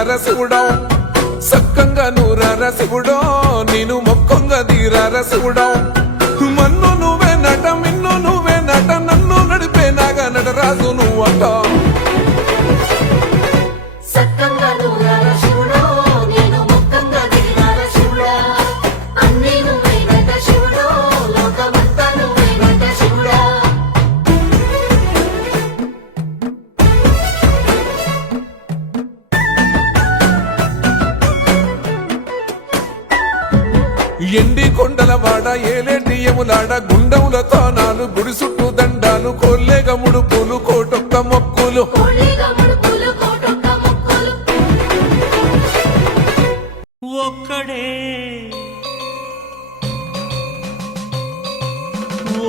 తీరార శివుడో సక్కంగా నూరార శివుడో నేను మొక్కంగా తీరార శివుడో మన్ను నువ్వే నట మిన్ను నువ్వే నట నన్ను నడిపే నాగా నటరాజు నువ్వంట ఎండి కొండల వాడ ఏలేటి యములాడ గుండముల తానాలు గుడి చుట్టూ దండాలు కోల్లేగ ముడుపులు కోటొక్క మొక్కులు ఒక్కడే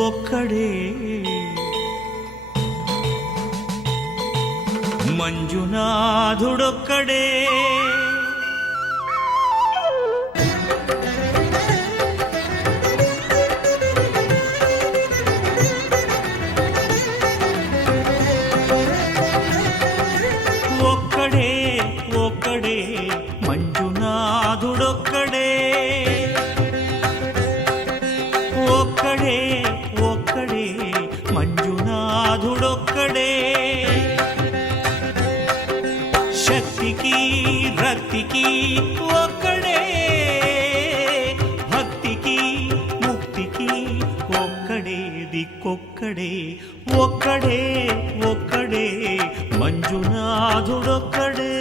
ఒక్కడే మంజునాథుడొక్కడే ఒక్కడే మంజునాథుడొక్కడే ఒక్కడే ఒక్కడే మంజునాథుడొక్కడే శక్తికి రక్తికి ఒక్కడే భక్తికి ముక్తికి ఒక్కడే దిక్కొక్కడే ఒక్కడే ఒక్కడే మంజునాథుడొక్కడే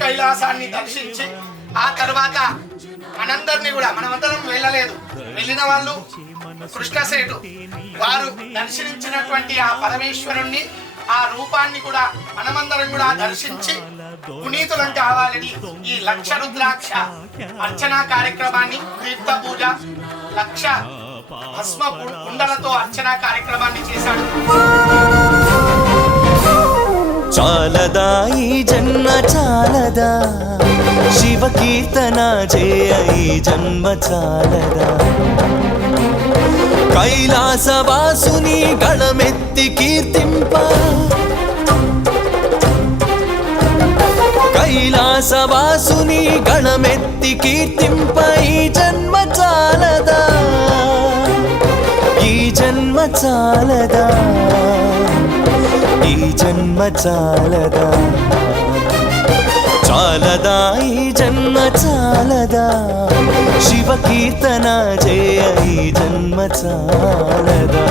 కైలాసాన్ని దర్శించి ఆ తర్వాత మనందరినీ కూడా మనమందరం వెళ్ళలేదు, వెళ్ళిన వాళ్ళు కృష్ణసేటు వారు దర్శించినటువంటి ఆ పరమేశ్వరుణ్ణి ఆ రూపాన్ని కూడా మనమందరం కూడా దర్శించి పునీతులం కావాలని ఈ లక్ష రుద్రాక్ష అర్చనా కార్యక్రమాన్ని తీర్థ పూజ లక్ష భస్మ కుండలతో అర్చనా కార్యక్రమాన్ని చేశాడు. చాలదా ఈ జన్మ చాలదా శివ కీర్తన చేయ ఈ జన్మ చాలదా కైలాసవాసుని గళమెత్తి కీర్తింప కైలాసవాసుని గళమెత్తి కీర్తింప ఈ జన్మ చాలదా ఈ జన్మ చాలదా ఈ జన్మ చాలదా చాలదా ఈ జన్మ చాలదా శివ కీర్తన చేయ ఈ జన్మ చాలదా